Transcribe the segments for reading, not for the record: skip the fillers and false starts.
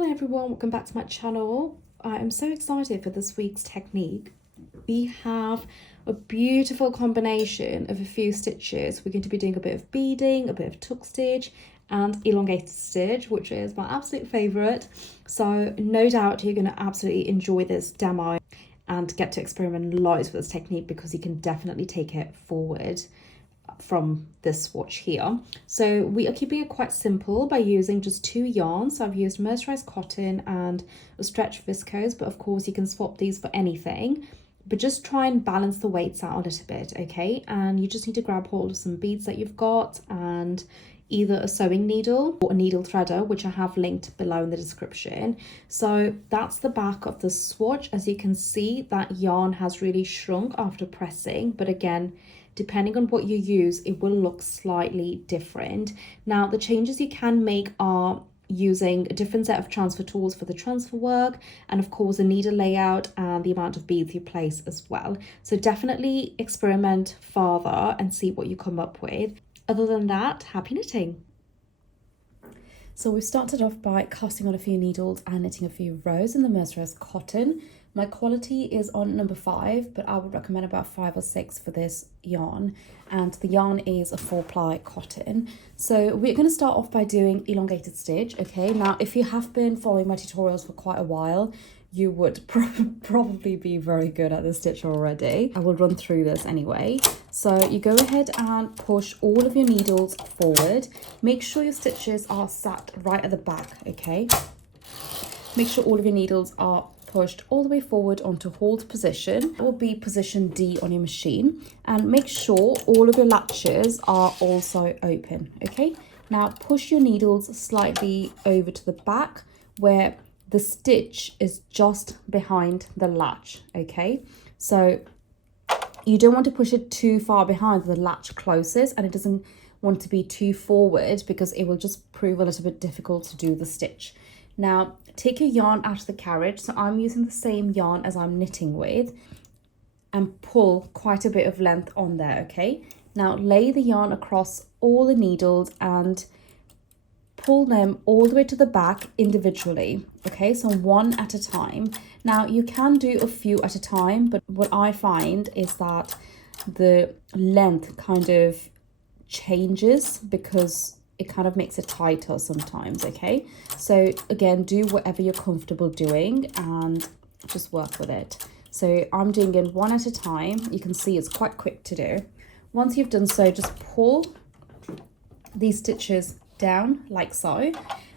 Hello everyone, welcome back to my channel. I am so excited for this week's technique. We have a beautiful combination of a few stitches. We're going to be doing a bit of beading, a bit of tuck stitch and elongated stitch, which is my absolute favourite. So no doubt you're going to absolutely enjoy this demo and get to experiment loads with this technique because you can definitely take it forward from this swatch here. So we are keeping it quite simple by using just two yarns. So I've used mercerized cotton and a stretch viscose, but of course you can swap these for anything, but just try and balance the weights out a little bit, okay? And you just need to grab hold of some beads that you've got and either a sewing needle or a needle threader, which I have linked below in the description. So that's the back of the swatch. As you can see, that yarn has really shrunk after pressing, but again, depending on what you use, it will look slightly different. Now, the changes you can make are using a different set of transfer tools for the transfer work, and of course the needle layout and the amount of beads you place as well. So definitely experiment further and see what you come up with. Other than that, happy knitting. So we've started off by casting on a few needles and knitting a few rows in the mercerized cotton. My quality is on number 5, but I would recommend about 5 or 6 for this yarn. And the yarn is a 4-ply cotton. So we're going to start off by doing elongated stitch, okay? Now, if you have been following my tutorials for quite a while, you would probably be very good at this stitch already. I will run through this anyway. So you go ahead and push all of your needles forward. Make sure your stitches are sat right at the back, okay? Make sure all of your needles are pushed all the way forward onto hold position. That will be position D on your machine. And make sure all of your latches are also open, okay? Now push your needles slightly over to the back where the stitch is just behind the latch, okay? So you don't want to push it too far behind the latch closest, and it doesn't want to be too forward because it will just prove a little bit difficult to do the stitch. Now, take your yarn out of the carriage. So I'm using the same yarn as I'm knitting with, and pull quite a bit of length on there, okay? Now, lay the yarn across all the needles and pull them all the way to the back individually, okay? So one at a time. Now, you can do a few at a time, but what I find is that the length kind of changes because it kind of makes it tighter sometimes, okay? So again, do whatever you're comfortable doing and just work with it. So I'm doing it one at a time. You can see it's quite quick to do. Once you've done so, just pull these stitches down like so.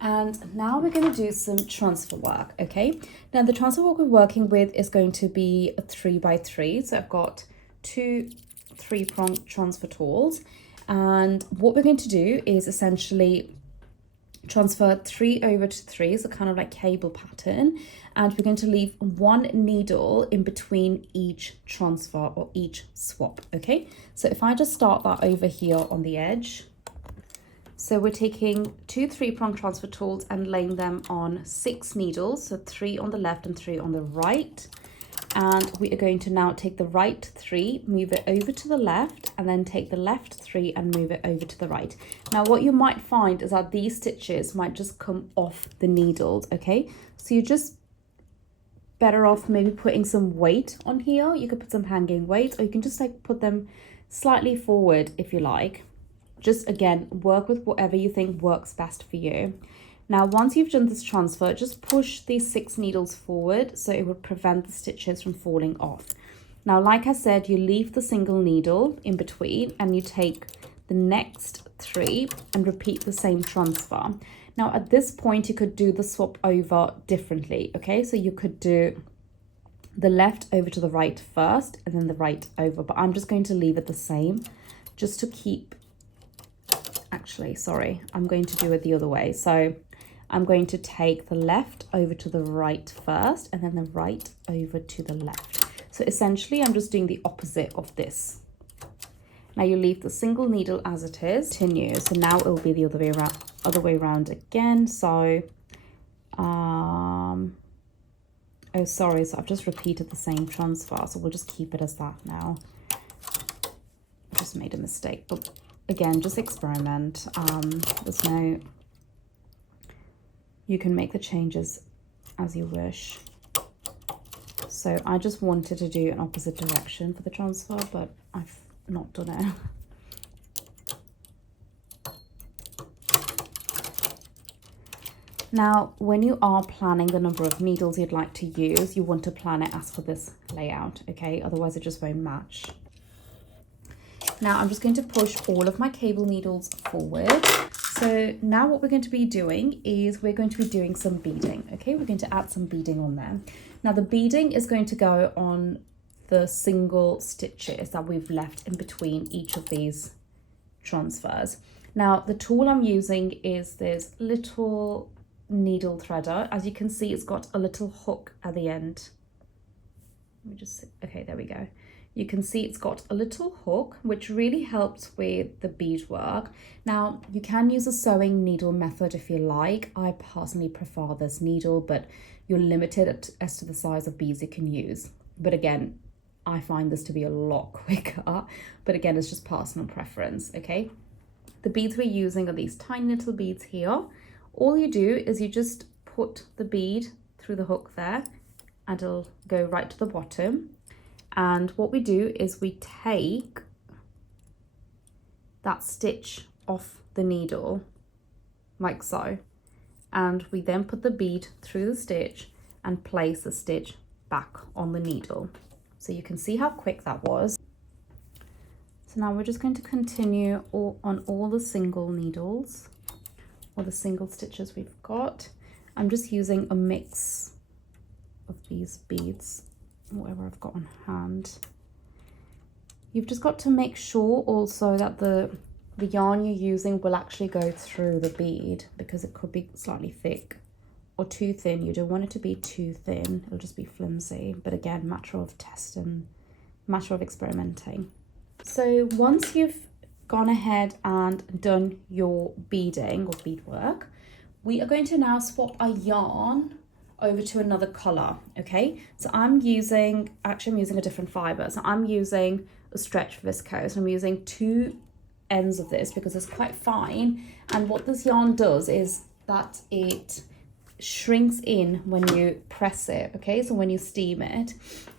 And now we're going to do some transfer work, okay? Now the transfer work we're working with is going to be a 3x3. So I've got two 3-prong transfer tools. And what we're going to do is essentially transfer 3 over to 3, so kind of like cable pattern, and we're going to leave one needle in between each transfer or each swap, okay? So if I just start that over here on the edge, so we're taking two 3-prong transfer tools and laying them on 6 needles, so 3 on the left and 3 on the right. And we are going to now take the right 3, move it over to the left, and then take the left 3 and move it over to the right. Now, what you might find is that these stitches might just come off the needles, okay? So you're just better off maybe putting some weight on here. You could put some hanging weight, or you can just like put them slightly forward if you like. Just again, work with whatever you think works best for you. Now, once you've done this transfer, just push these 6 needles forward so it would prevent the stitches from falling off. Now, like I said, you leave the single needle in between and you take the next 3 and repeat the same transfer. Now, at this point, you could do the swap over differently, okay? So you could do the left over to the right first and then the right over, but I'm just going to leave it the same just to keep, actually, sorry, I'm going to do it the other way. So I'm going to take the left over to the right first and then the right over to the left. So essentially, I'm just doing the opposite of this. Now you leave the single needle as it is, continue. So now it will be the other way around again. So, oh, sorry. So I've just repeated the same transfer. So we'll just keep it as that now. I just made a mistake, but again, just experiment. There's no you can make the changes as you wish. So I just wanted to do an opposite direction for the transfer, but I've not done it. Now, when you are planning the number of needles you'd like to use, you want to plan it as for this layout, okay? Otherwise it just won't match. Now I'm just going to push all of my cable needles forward. So now what we're going to be doing is we're going to be doing some beading, okay? We're going to add some beading on there. Now the beading is going to go on the single stitches that we've left in between each of these transfers. Now the tool I'm using is this little needle threader. As you can see, it's got a little hook at the end. Let me just see. Okay, there we go. You can see it's got a little hook, which really helps with the beadwork. Now you can use a sewing needle method if you like. I personally prefer this needle, but you're limited as to the size of beads you can use. But again, I find this to be a lot quicker, but again, it's just personal preference, okay? The beads we're using are these tiny little beads here. All you do is you just put the bead through the hook there and it'll go right to the bottom. And what we do is we take that stitch off the needle like so. And we then put the bead through the stitch and place the stitch back on the needle. So you can see how quick that was. So now we're just going to continue on all the single needles or the single stitches we've got. I'm just using a mix of these beads, whatever I've got on hand. You've just got to make sure also that the yarn you're using will actually go through the bead, because it could be slightly thick or too thin. You don't want it to be too thin, it'll just be flimsy. But again, matter of test and matter of experimenting. So once you've gone ahead and done your beading or beadwork, we are going to now swap our yarn over to another color, okay? So I'm using a different fiber. So I'm using a stretch viscose. I'm using 2 ends of this because it's quite fine. And what this yarn does is that it shrinks in when you press it, okay? So when you steam it,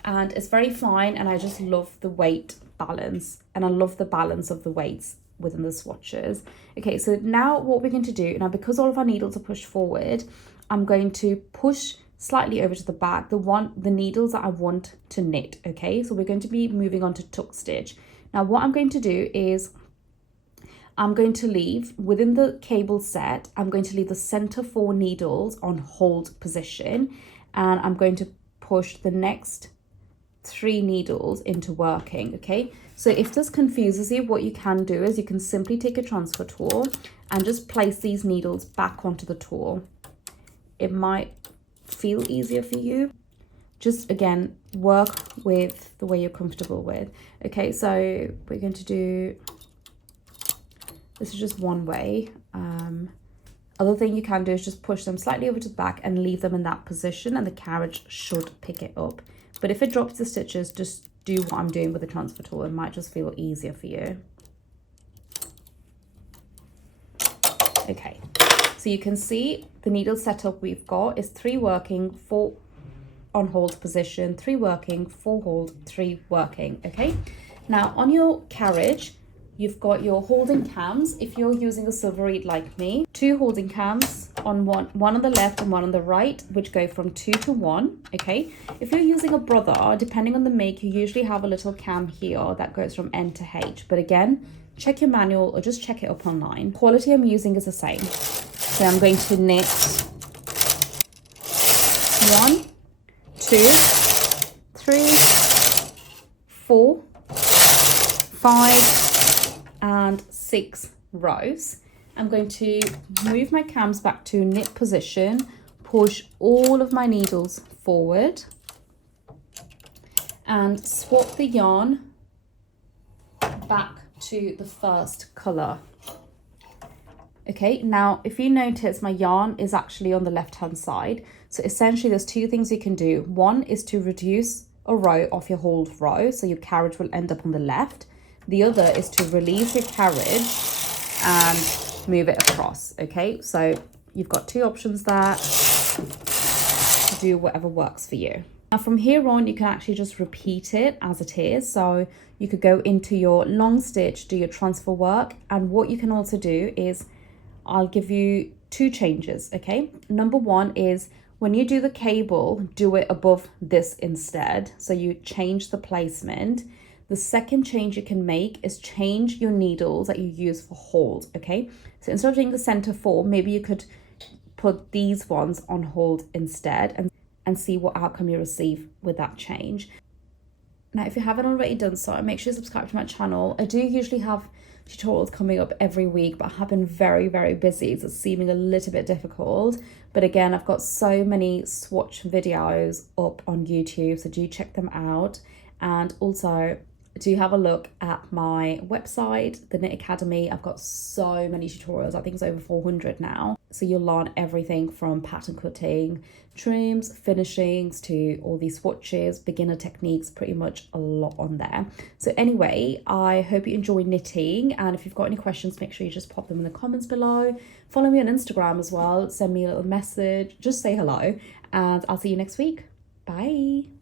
and it's very fine, and I just love the weight balance, and I love the balance of the weights within the swatches. Okay, so now what we're going to do, now because all of our needles are pushed forward, I'm going to push slightly over to the back, the needles that I want to knit, okay? So we're going to be moving on to tuck stitch. Now what I'm going to do is I'm going to leave, within the cable set, I'm going to leave the center 4 needles on hold position, and I'm going to push the next 3 needles into working, okay? So if this confuses you, what you can do is you can simply take a transfer tool and just place these needles back onto the tool. It might feel easier for you. Just again, work with the way you're comfortable with. Okay, so we're going to do, this is just one way. Other thing you can do is just push them slightly over to the back and leave them in that position, and the carriage should pick it up. But if it drops the stitches, just do what I'm doing with the transfer tool. It might just feel easier for you. Okay, so you can see the needle setup we've got is 3 working, 4 on hold position, 3 working, 4 hold, 3 working, okay? Now on your carriage, you've got your holding cams. If you're using a silver reed like me, 2 holding cams on one on the left and one on the right, which go from 2 to 1, okay? If you're using a brother, depending on the make, you usually have a little cam here that goes from N to H. But again, check your manual or just check it up online. Quality I'm using is the same. So I'm going to knit 1, 2, 3, 4, 5, and 6 rows. I'm going to move my cams back to knit position, push all of my needles forward, and swap the yarn back to the first color. Okay, now if you notice, my yarn is actually on the left hand side. So essentially there's 2 things you can do. One is to reduce a row off your hold row, so your carriage will end up on the left. The other is to release your carriage and move it across, okay? So you've got 2 options there to do whatever works for you. Now from here on, you can actually just repeat it as it is. So you could go into your long stitch, do your transfer work, and what you can also do is I'll give you 2 changes, okay? Number 1 is when you do the cable, do it above this instead. So you change the placement. The second change you can make is change your needles that you use for hold, okay? So instead of doing the center 4, maybe you could put these ones on hold instead and see what outcome you receive with that change. Now, if you haven't already done so, make sure you subscribe to my channel. I do usually have tutorials coming up every week, but I have been very, very busy, so it's seeming a little bit difficult. But again, I've got so many swatch videos up on YouTube, so do check them out. And also, do have a look at my website, the Knit Academy. I've got so many tutorials. I think it's over 400 now. So you'll learn everything from pattern cutting, trims, finishings, to all these swatches, beginner techniques, pretty much a lot on there. So anyway, I hope you enjoy knitting. And if you've got any questions, make sure you just pop them in the comments below. Follow me on Instagram as well. Send me a little message. Just say hello. And I'll see you next week. Bye.